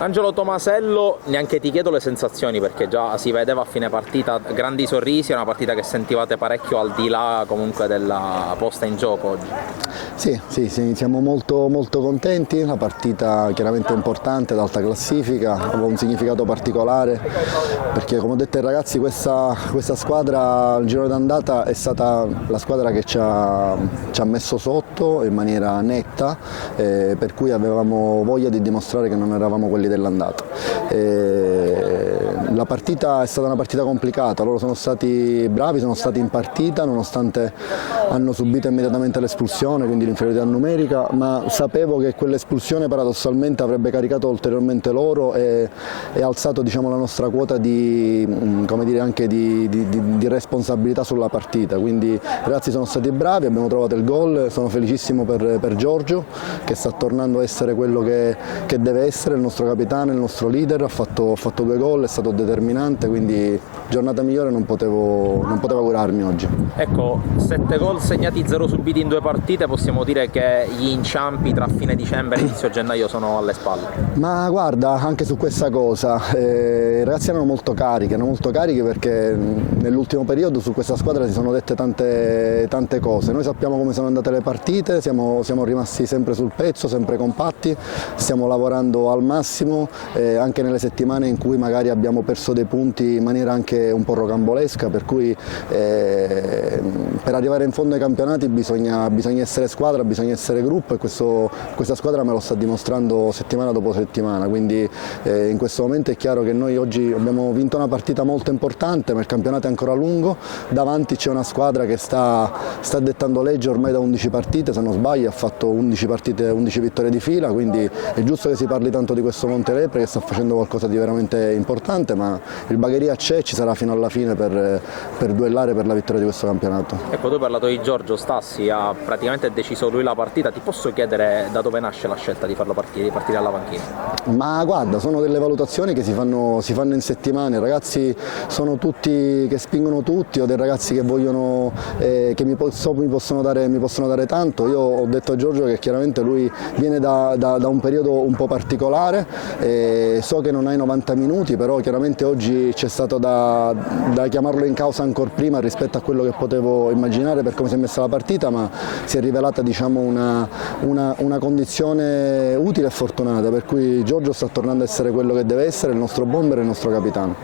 Angelo Tomasello, neanche ti chiedo le sensazioni perché già si vedeva a fine partita grandi sorrisi, è una partita che sentivate parecchio al di là comunque della posta in gioco oggi. Sì, siamo molto contenti, la partita chiaramente importante, ad alta classifica, aveva un significato particolare perché come ho detto ai ragazzi questa squadra al girone d'andata è stata la squadra che ci ha messo sotto in maniera netta, per cui avevamo voglia di dimostrare che non eravamo quelli dell'andata. La partita è stata una partita complicata, loro sono stati bravi, sono stati in partita nonostante hanno subito immediatamente l'espulsione, quindi l'inferiorità numerica, ma sapevo che quell'espulsione paradossalmente avrebbe caricato ulteriormente loro e alzato la nostra quota di responsabilità sulla partita, quindi i ragazzi sono stati bravi, abbiamo trovato il gol, sono felicissimo per Giorgio che sta tornando a essere quello che deve essere, il nostro capitano, il nostro leader, ha fatto 2 gol, è stato determinante, quindi giornata migliore non potevo augurarmi oggi. Ecco, 7 gol segnati, 0 subiti in 2 partite, possiamo dire che gli inciampi tra fine dicembre e inizio gennaio sono alle spalle. Ma guarda, anche su questa cosa, i ragazzi erano molto carichi perché nell'ultimo periodo su questa squadra si sono dette tante cose. Noi sappiamo come sono andate le partite, siamo rimasti sempre sul pezzo, sempre compatti, stiamo lavorando al massimo, anche nelle settimane in cui magari abbiamo perso dei punti in maniera anche un po' rocambolesca, per cui per arrivare in fondo ai campionati bisogna essere squadra, bisogna essere gruppo e questa squadra me lo sta dimostrando settimana dopo settimana, quindi in questo momento è chiaro che noi oggi abbiamo vinto una partita molto importante, ma il campionato è ancora lungo, davanti c'è una squadra che sta dettando legge ormai da 11 partite, se non sbaglio ha fatto 11 partite, 11 vittorie di fila, quindi è giusto che si parli tanto di questo Montelepre che sta facendo qualcosa di veramente importante, ma il Bagheria c'è, ci sarà fino alla fine per duellare per la vittoria di questo campionato. Ecco, tu hai parlato di Giorgio Stassi, ha praticamente deciso lui la partita, ti posso chiedere da dove nasce la scelta di farlo partire, di partire alla panchina? Ma guarda, sono delle valutazioni che si fanno in settimana, i ragazzi sono tutti che spingono tutti, ho dei ragazzi che vogliono, che mi possono dare tanto, io ho detto a Giorgio che chiaramente lui viene da un periodo un po' particolare, so che non hai 90 minuti, però chiaramente oggi c'è stato da chiamarlo in causa ancora prima rispetto a quello che potevo immaginare per come si è messa la partita, ma si è rivelata una condizione utile e fortunata, per cui Giorgio sta tornando a essere quello che deve essere, il nostro bomber e il nostro capitano.